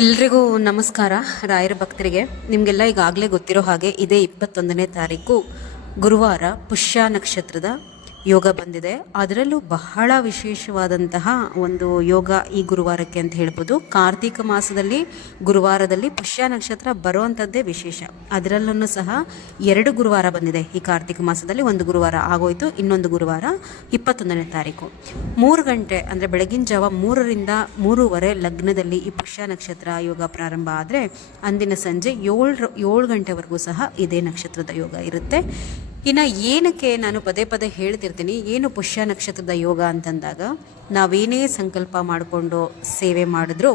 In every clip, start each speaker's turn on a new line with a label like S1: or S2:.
S1: ಎಲ್ರಿಗೂ ನಮಸ್ಕಾರ. ರಾಯರ ಭಕ್ತರಿಗೆ ನಿಮಗೆಲ್ಲ ಈಗಾಗಲೇ ಗೊತ್ತಿರೋ ಹಾಗೆ ಇದೇ ಇಪ್ಪತ್ತೊಂದನೇ ತಾರೀಕು ಗುರುವಾರ ಪುಷ್ಯ ನಕ್ಷತ್ರದ ಯೋಗ ಬಂದಿದೆ. ಅದರಲ್ಲೂ ಬಹಳ ವಿಶೇಷವಾದಂತಹ ಒಂದು ಯೋಗ ಈ ಗುರುವಾರಕ್ಕೆ ಅಂತ ಹೇಳ್ಬೋದು. ಕಾರ್ತಿಕ ಮಾಸದಲ್ಲಿ, ಗುರುವಾರದಲ್ಲಿ ಪುಷ್ಯ ನಕ್ಷತ್ರ ಬರುವಂಥದ್ದೇ ವಿಶೇಷ. ಅದರಲ್ಲೂ ಸಹ ಎರಡು ಗುರುವಾರ ಬಂದಿದೆ ಈ ಕಾರ್ತಿಕ ಮಾಸದಲ್ಲಿ. ಒಂದು ಗುರುವಾರ ಆಗೋಯ್ತು, ಇನ್ನೊಂದು ಗುರುವಾರ ಇಪ್ಪತ್ತೊಂದನೇ ತಾರೀಕು. ಮೂರು ಗಂಟೆ, ಅಂದರೆ ಬೆಳಗಿನ ಜಾವ ಮೂರರಿಂದ ಮೂರುವರೆ ಲಗ್ನದಲ್ಲಿ ಈ ಪುಷ್ಯ ನಕ್ಷತ್ರ ಯೋಗ ಪ್ರಾರಂಭ ಆದರೆ, ಅಂದಿನ ಸಂಜೆ ಏಳು ಏಳು ಗಂಟೆವರೆಗೂ ಸಹ ಇದೇ ನಕ್ಷತ್ರದ ಯೋಗ ಇರುತ್ತೆ. ಇನ್ನು ಏನಕ್ಕೆ ನಾನು ಪದೇ ಪದೇ ಹೇಳ್ತಿರ್ತೀನಿ, ಏನು ಪುಷ್ಯ ನಕ್ಷತ್ರದ ಯೋಗ ಅಂತಂದಾಗ, ನಾವೇನೇ ಸಂಕಲ್ಪ ಮಾಡಿಕೊಂಡು ಸೇವೆ ಮಾಡಿದ್ರೂ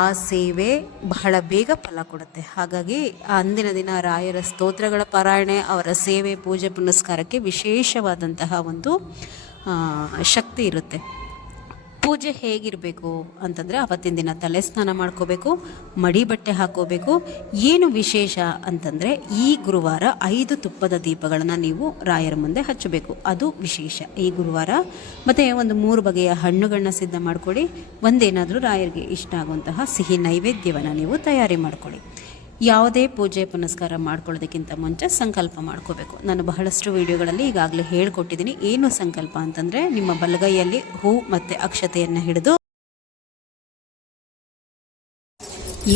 S1: ಆ ಸೇವೆ ಬಹಳ ಬೇಗ ಫಲ ಕೊಡುತ್ತೆ. ಹಾಗಾಗಿ ಅಂದಿನ ದಿನ ರಾಯರ ಸ್ತೋತ್ರಗಳ ಪಾರಾಯಣೆ, ಅವರ ಸೇವೆ, ಪೂಜೆ, ಪುನಸ್ಕಾರಕ್ಕೆ ವಿಶೇಷವಾದಂತಹ ಒಂದು ಶಕ್ತಿ ಇರುತ್ತೆ. ಪೂಜೆ ಹೇಗಿರಬೇಕು ಅಂತಂದರೆ ಅವತ್ತಿನ ದಿನ ತಲೆ ಸ್ನಾನ ಮಾಡ್ಕೋಬೇಕು, ಮಡಿ ಬಟ್ಟೆ ಹಾಕೋಬೇಕು. ಏನು ವಿಶೇಷ ಅಂತಂದರೆ ಈ ಗುರುವಾರ ಐದು ತುಪ್ಪದ ದೀಪಗಳನ್ನು ನೀವು ರಾಯರ ಮುಂದೆ ಹಚ್ಚಬೇಕು. ಅದು ವಿಶೇಷ ಈ ಗುರುವಾರ. ಮತ್ತು ಒಂದು ಮೂರು ಬಗೆಯ ಹಣ್ಣುಗಳನ್ನ ಸಿದ್ಧ ಮಾಡಿಕೊಡಿ ಒಂದೇನಾದರೂ ರಾಯರಿಗೆ ಇಷ್ಟ ಆಗುವಂತಹ ಸಿಹಿ ನೈವೇದ್ಯವನ್ನು ನೀವು ತಯಾರಿ ಮಾಡಿಕೊಡಿ ಯಾವುದೇ ಪೂಜೆ ಪುನಸ್ಕಾರ ಮಾಡ್ಕೊಳ್ಳೋದಕ್ಕಿಂತ ಮುಂಚೆ ಸಂಕಲ್ಪ ಮಾಡ್ಕೋಬೇಕು. ನಾನು ಬಹಳಷ್ಟು ವಿಡಿಯೋಗಳಲ್ಲಿ ಈಗಾಗಲೇ ಹೇಳ್ಕೊಟ್ಟಿದ್ದೀನಿ. ಏನು ಸಂಕಲ್ಪ ಅಂತಂದರೆ ನಿಮ್ಮ ಬಲಗೈಯಲ್ಲಿ ಹೂ ಮತ್ತು ಅಕ್ಷತೆಯನ್ನು ಹಿಡಿದು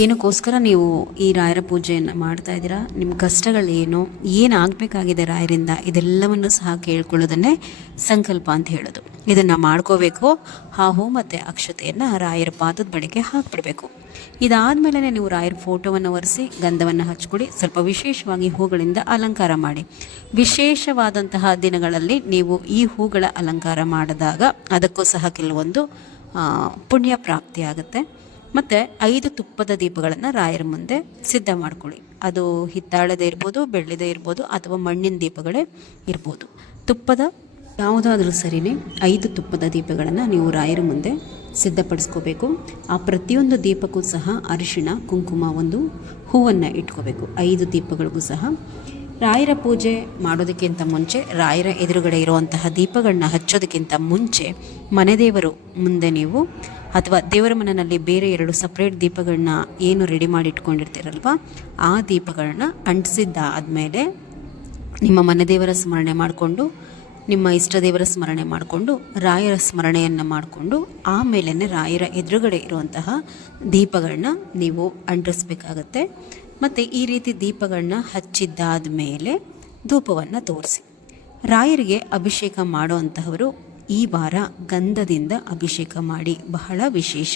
S1: ಏನಕ್ಕೋಸ್ಕರ ನೀವು ಈ ರಾಯರ ಪೂಜೆಯನ್ನು ಮಾಡ್ತಾ ಇದ್ದೀರಾ? ನಿಮ್ಮ ಕಷ್ಟಗಳೇನು? ಏನಾಗಬೇಕಾಗಿದೆ ರಾಯರಿಂದ? ಇದೆಲ್ಲವನ್ನು ಸಹ ಕೇಳ್ಕೊಳ್ಳೋದನ್ನೇ ಸಂಕಲ್ಪ ಅಂತ ಹೇಳೋದು. ಇದನ್ನು ಮಾಡ್ಕೋಬೇಕು. ಆ ಹೂ ಮತ್ತು ಅಕ್ಷತೆಯನ್ನು ರಾಯರ ಪಾದದ ಬಳಿಗೆ ಹಾಕ್ಬಿಡ್ಬೇಕು. ಇದಾದಮೇಲೆ ನೀವು ರಾಯರ ಫೋಟೋವನ್ನು ಒರೆಸಿ, ಗಂಧವನ್ನು ಹಚ್ಕೊಡಿ, ಸ್ವಲ್ಪ ವಿಶೇಷವಾಗಿ ಹೂಗಳಿಂದ ಅಲಂಕಾರ ಮಾಡಿ. ವಿಶೇಷವಾದಂತಹ ದಿನಗಳಲ್ಲಿ ನೀವು ಈ ಹೂಗಳ ಅಲಂಕಾರ ಮಾಡಿದಾಗ ಅದಕ್ಕೂ ಸಹ ಕೆಲವೊಂದು ಪುಣ್ಯ ಪ್ರಾಪ್ತಿಯಾಗುತ್ತೆ ಮತ್ತು ಐದು ತುಪ್ಪದ ದೀಪಗಳನ್ನು ರಾಯರ ಮುಂದೆ ಸಿದ್ಧ ಮಾಡ್ಕೊಳ್ಳಿ. ಅದು ಹಿತ್ತಾಳದೇ ಇರ್ಬೋದು, ಬೆಳ್ಳಿದೇ ಇರ್ಬೋದು ಅಥವಾ ಮಣ್ಣಿನ ದೀಪಗಳೇ ಇರ್ಬೋದು. ತುಪ್ಪದ ಯಾವುದಾದ್ರೂ ಸರಿನೇ ಐದು ತುಪ್ಪದ ದೀಪಗಳನ್ನು ನೀವು ರಾಯರ ಮುಂದೆ ಸಿದ್ಧಪಡಿಸ್ಕೋಬೇಕು. ಆ ಪ್ರತಿಯೊಂದು ದೀಪಕ್ಕೂ ಸಹ ಅರಿಶಿಣ, ಕುಂಕುಮ ಒಂದು ಹೂವನ್ನು ಇಟ್ಕೋಬೇಕು. ಐದು ದೀಪಗಳಿಗೂ ಸಹ. ರಾಯರ ಪೂಜೆ ಮಾಡೋದಕ್ಕಿಂತ ಮುಂಚೆ, ರಾಯರ ಎದುರುಗಡೆ ಇರುವಂತಹ ದೀಪಗಳನ್ನ ಹಚ್ಚೋದಕ್ಕಿಂತ ಮುಂಚೆ ಮನೆದೇವರು ಮುಂದೆ ನೀವು ಅಥವಾ ದೇವರ ಮನೆಯಲ್ಲಿ ಬೇರೆ ಎರಡು ಸಪ್ರೇಟ್ ದೀಪಗಳನ್ನ ಏನು ರೆಡಿ ಮಾಡಿ ಇಟ್ಕೊಂಡಿರ್ತೀರಲ್ವ, ಆ ದೀಪಗಳನ್ನ ಅಂಟಿಸಿದ್ದಾದಮೇಲೆ ನಿಮ್ಮ ಮನೆ ದೇವರ ಸ್ಮರಣೆ ಮಾಡಿಕೊಂಡು ನಿಮ್ಮ ಇಷ್ಟ ದೇವರ ಸ್ಮರಣೆ ಮಾಡಿಕೊಂಡು, ರಾಯರ ಸ್ಮರಣೆಯನ್ನು ಮಾಡಿಕೊಂಡು ಆಮೇಲೆ ರಾಯರ ಎದುರುಗಡೆ ಇರುವಂತಹ ದೀಪಗಳನ್ನ ನೀವು ಅಂಟಿಸ್ಬೇಕಾಗತ್ತೆ. ಮತ್ತು ಈ ರೀತಿ ದೀಪಗಳನ್ನ ಹಚ್ಚಿದ್ದಾದ ಮೇಲೆ ಧೂಪವನ್ನು ತೋರಿಸಿ. ರಾಯರಿಗೆ ಅಭಿಷೇಕ ಮಾಡುವಂತಹವರು ಈ ವಾರ ಗಂಧದಿಂದ ಅಭಿಷೇಕ ಮಾಡಿ. ಬಹಳ ವಿಶೇಷ.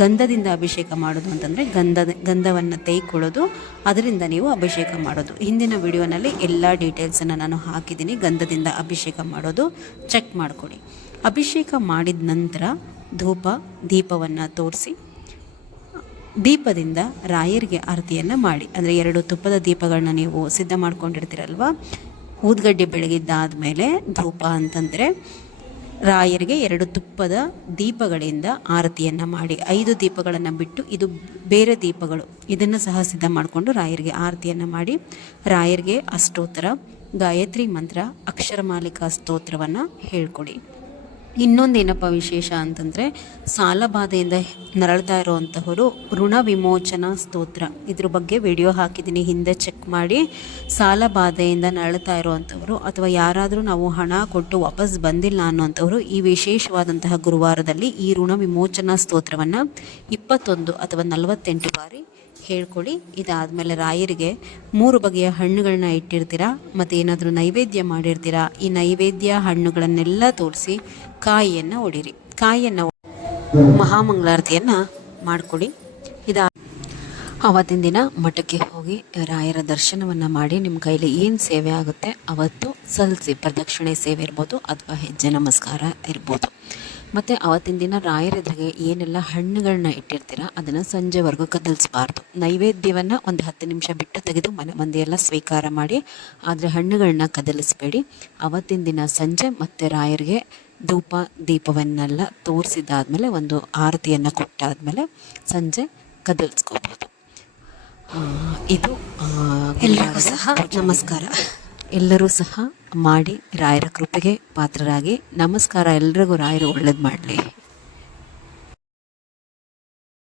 S1: ಗಂಧದಿಂದ ಅಭಿಷೇಕ ಮಾಡೋದು ಅಂತಂದರೆ ಗಂಧದ ಗಂಧವನ್ನು ತೆಗೆಕೊಳ್ಳೋದು ಅದರಿಂದ ನೀವು ಅಭಿಷೇಕ ಮಾಡೋದು. ಹಿಂದಿನ ವಿಡಿಯೋನಲ್ಲಿ ಎಲ್ಲ ಡೀಟೇಲ್ಸನ್ನು ನಾನು ಹಾಕಿದ್ದೀನಿ. ಗಂಧದಿಂದ ಅಭಿಷೇಕ ಮಾಡೋದು ಚೆಕ್ ಮಾಡಿಕೊಡಿ. ಅಭಿಷೇಕ ಮಾಡಿದ ನಂತರ ಧೂಪ, ದೀಪವನ್ನು ತೋರಿಸಿ, ದೀಪದಿಂದ ರಾಯರಿಗೆ ಆರತಿಯನ್ನು ಮಾಡಿ. ಅಂದರೆ ಎರಡು ತುಪ್ಪದ ದೀಪಗಳನ್ನ ನೀವು ಸಿದ್ಧ ಮಾಡ್ಕೊಂಡಿರ್ತೀರಲ್ವ? ಊದ್ಗಡ್ಡೆ ಬೆಳಗಿದ್ದಾದಮೇಲೆ ಧೂಪ ಅಂತಂದರೆ ರಾಯರಿಗೆ ಎರಡು ತುಪ್ಪದ ದೀಪಗಳಿಂದ ಆರತಿಯನ್ನು ಮಾಡಿ, ಐದು ದೀಪಗಳನ್ನು ಬಿಟ್ಟು ಇದು ಬೇರೆ ದೀಪಗಳು. ಇದನ್ನು ಸಹ ಸಿದ್ಧ ಮಾಡಿಕೊಂಡು ರಾಯರಿಗೆ ಆರತಿಯನ್ನು ಮಾಡಿ, ರಾಯರಿಗೆ ಅಷ್ಟೋತ್ತರ, ಗಾಯತ್ರಿ ಮಂತ್ರ ಅಕ್ಷರಮಾಲಿಕಾ ಸ್ತೋತ್ರವನ್ನು ಹೇಳ್ಕೊಡಿ. ಇನ್ನೊಂದೇನಪ್ಪ ವಿಶೇಷ ಅಂತಂದರೆ ಸಾಲಬಾಧೆಯಿಂದ ನರಳ್ತಾ ಇರುವಂತಹವರು ಋಣ ವಿಮೋಚನಾ ಸ್ತೋತ್ರ. ಇದ್ರ ಬಗ್ಗೆ ವಿಡಿಯೋ ಹಾಕಿದ್ದೀನಿ. ಹಿಂದೆ ಚೆಕ್ ಮಾಡಿ. ಸಾಲಬಾಧೆಯಿಂದ ನರಳ್ತಾ ಇರುವಂಥವ್ರು ಅಥವಾ ಯಾರಾದರೂ ನಾವು ಹಣ ಕೊಟ್ಟು ವಾಪಸ್ ಬಂದಿಲ್ಲ ಅನ್ನೋಂಥವ್ರು ಈ ವಿಶೇಷವಾದಂತಹ ಗುರುವಾರದಲ್ಲಿ ಈ ಋಣ ವಿಮೋಚನಾ ಸ್ತೋತ್ರವನ್ನು ಇಪ್ಪತ್ತೊಂದು ಅಥವಾ ನಲವತ್ತೆಂಟು ಬಾರಿ ಹೇಳ್ಕೊಳ್ಳಿ. ಇದಾದಮೇಲೆ ರಾಯರಿಗೆ ಮೂರು ಬಗೆಯ ಹಣ್ಣುಗಳನ್ನ ಇಟ್ಟಿರ್ತೀರಾ ಮತ್ತು ಏನಾದರೂ ನೈವೇದ್ಯ ಮಾಡಿರ್ತೀರಾ? ಈ ನೈವೇದ್ಯ ಹಣ್ಣುಗಳನ್ನೆಲ್ಲ ತೋರಿಸಿ ಕಾಯಿಯನ್ನು ಒಡಿರಿ. ಕಾಯಿಯನ್ನು ಮಹಾಮಂಗಳಾರತಿಯನ್ನು ಮಾಡಿಕೊಡಿ. ಇದ ಅವತ್ತಿನ ದಿನ ಮಠಕ್ಕೆ ಹೋಗಿ ರಾಯರ ದರ್ಶನವನ್ನು ಮಾಡಿ ನಿಮ್ಮ ಕೈಲಿ ಏನು ಸೇವೆ ಆಗುತ್ತೆ ಅವತ್ತು ಸಲ್ಲಿಸಿ ಪ್ರದಕ್ಷಿಣೆ ಸೇವೆ ಇರ್ಬೋದು ಅಥವಾ ಹೆಜ್ಜೆ ನಮಸ್ಕಾರ ಇರ್ಬೋದು. ಮತ್ತು ಅವತ್ತಿನ ದಿನ ರಾಯರ ಎದುರಿಗೆ ಏನೆಲ್ಲ ಹಣ್ಣುಗಳನ್ನ ಇಟ್ಟಿರ್ತೀರ ಅದನ್ನು ಸಂಜೆವರೆಗೂ ಕದಲಿಸಬಾರ್ದು ನೈವೇದ್ಯವನ್ನು ಒಂದು ಹತ್ತು ನಿಮಿಷ ಬಿಟ್ಟು ತೆಗೆದು ಮನೆ ಮಂದಿಯೆಲ್ಲ ಸ್ವೀಕಾರ ಮಾಡಿ ಆದರೆ ಹಣ್ಣುಗಳನ್ನ ಕದಲಿಸಬೇಡಿ. ಅವತ್ತಿನ ದಿನ ಸಂಜೆ ಮತ್ತು ರಾಯರಿಗೆ ಧೂಪ ದೀಪವನ್ನೆಲ್ಲ ತೋರಿಸಿದಾದ್ಮೇಲೆ ಒಂದು ಆರತಿಯನ್ನು ಕೊಟ್ಟಾದಮೇಲೆ ಸಂಜೆ ಕದಲಿಸ್ಕೋಬೋದು. ಇದು ಎಲ್ಲರಿಗೂ ಸಹ ನಮಸ್ಕಾರ. ಎಲ್ಲರೂ ಸಹ ಮಾಡಿ ರಾಯರ ಕೃಪೆಗೆ ಪಾತ್ರರಾಗಿ ನಮಸ್ಕಾರ. ಎಲ್ರಿಗೂ ರಾಯರು ಒಳ್ಳೇದು ಮಾಡಲಿ.